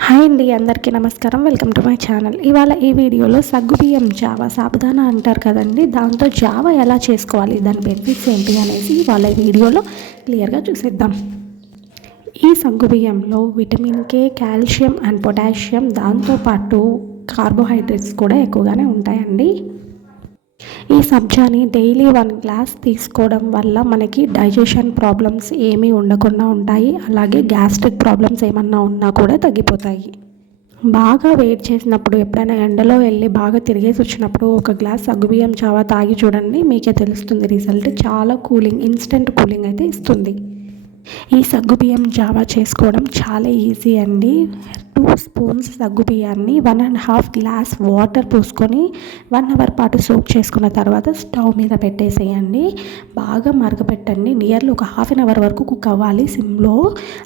Hi అండి, అందరికీ నమస్కారం. Welcome to my channel. ఇవాళ ఈ వీడియోలో సగ్గుబియ్యం జావా, సాబుదానా అంటారు కదండి, దాంతో జావా ఎలా చేసుకోవాలి, దాని బెనిఫిట్స్ ఏంటి అనేసి ఇవాళ ఈ వీడియోలో క్లియర్గా చూసేద్దాం. ఈ సగ్గుబియ్యంలో vitamin K, calcium and potassium, దాంతోపాటు కార్బోహైడ్రేట్స్ కూడా ఎక్కువగానే ఉంటాయండి. ఈ సబ్జాని డైలీ 1 గ్లాస్ తీసుకోవడం వల్ల మనకి డైజెషన్ ప్రాబ్లమ్స్ ఏమీ ఉండకుండా ఉంటాయి. అలాగే గ్యాస్ట్రిక్ ప్రాబ్లమ్స్ ఏమన్నా ఉన్నా కూడా తగ్గిపోతాయి. బాగా వెయిట్ చేసినప్పుడు, ఎప్పుడైనా ఎండలో వెళ్ళి బాగా తిరిగేసి వచ్చినప్పుడు ఒక గ్లాస్ సగ్గుబియ్యం జావా తాగి చూడండి, మీకే తెలుస్తుంది రిజల్ట్. చాలా కూలింగ్, ఇన్స్టెంట్ కూలింగ్ అయితే ఇస్తుంది. ఈ సగ్గుబియ్యం జావా చేసుకోవడం చాలా ఈజీ అండి. 2 స్పూన్స్ సగ్గుబియ్యాన్ని 1.5 గ్లాస్ వాటర్ పోసుకొని 1 అవర్ పాటు సోక్ చేసుకున్న తర్వాత స్టవ్ మీద పెట్టేసేయండి. బాగా మరగపెట్టండి. నియర్లీ ఒక హాఫ్ అన్ అవర్ వరకు కుక్ అవ్వాలి సిమ్లో.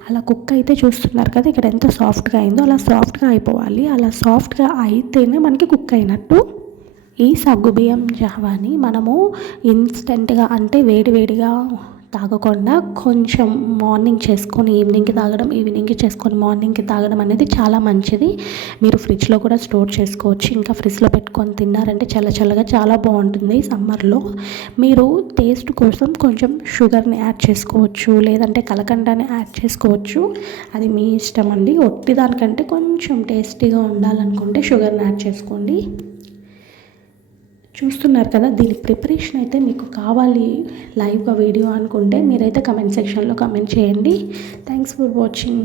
అలా కుక్ అయితే చూస్తున్నారు కదా, ఇక్కడ ఎంత సాఫ్ట్గా అయిందో అలా సాఫ్ట్గా అయిపోవాలి. అలా సాఫ్ట్గా అయితేనే మనకి కుక్ అయినట్టు. ఈ సగ్గుబియ్యం జావాని మనము ఇన్స్టెంట్గా అంటే వేడివేడిగా తాగకుండా కొంచెం మార్నింగ్ చేసుకొని ఈవినింగ్కి తాగడం, ఈవినింగ్కి చేసుకొని మార్నింగ్కి తాగడం అనేది చాలా మంచిది. మీరు ఫ్రిడ్జ్లో కూడా స్టోర్ చేసుకోవచ్చు. ఇంకా ఫ్రిడ్జ్లో పెట్టుకొని తిన్నారంటే చల్లగా చాలా బాగుంటుంది. సమ్మర్లో మీరు టేస్ట్ కోసం కొంచెం షుగర్ని యాడ్ చేసుకోవచ్చు, లేదంటే కలకండాని యాడ్ చేసుకోవచ్చు. అది మీ ఇష్టం అండి. ఒట్టి దానికంటే కొంచెం టేస్టీగా ఉండాలనుకుంటే షుగర్ని యాడ్ చేసుకోండి. చూస్తున్నారు కదా, దీని ప్రిపరేషన్ అయితే మీకు కావాలి లైవ్గా వీడియో అనుకుంటే మీరైతే కమెంట్ సెక్షన్లో కమెంట్ చేయండి. Thanks for watching.